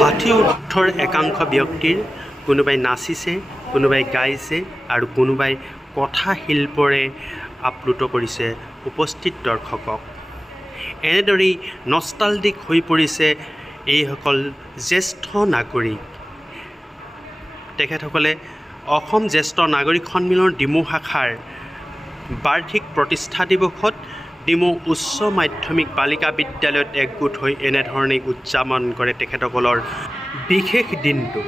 ষাঠি ঊৰ্ধৰ একাংশ ব্যক্তিৰ কোনোবাই নাচিছে, কোনোবাই গাইছে আৰু কোনোবাই কথা শিল্পৰে আপ্লুত কৰিছে উপস্থিত দৰ্শকক। এনেদৰেই নষ্টালজিক হৈ পৰিছে এইসকল জ্যেষ্ঠ নাগৰিক। তেখেতসকলে অসম জ্যেষ্ঠ নাগৰিক সন্মিলন ডিমৌ শাখাৰ বাৰ্ষিক প্ৰতিষ্ঠা দিৱসত ডিমৌ উচ্চ মাধ্যমিক বালিকা বিদ্যালয়ত একগোট হৈ এনেধৰণে উদযাপন কৰে তেখেতসকলৰ বিশেষ দিনটো।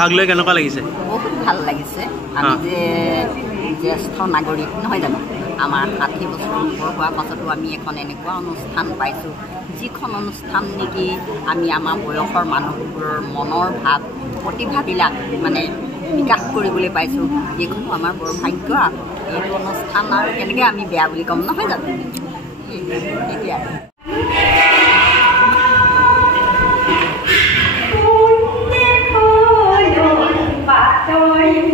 ভাগ লৈ কেনেকুৱা লাগিছে? বহুত ভাল লাগিছে। আমি যে জ্যেষ্ঠ নাগৰিক নহয় জানো, আমাৰ 60 বছৰ ওপৰ হোৱাৰ পাছতো আমি এখন এনেকুৱা অনুষ্ঠান পাইছোঁ, যিখন অনুষ্ঠান নেকি আমি আমাৰ বয়সৰ মানুহবোৰৰ মনৰ ভাৱ প্ৰতিভাবিলাক মানে বিকাশ কৰিবলৈ পাইছোঁ। এইখনো আমাৰ বৰ ভাগ্য। এইটো অনুষ্ঠান আৰু কেনেকৈ আমি বেয়া বুলি ক'ম নহয় জানো? সেইটোৱে আৰু Bye.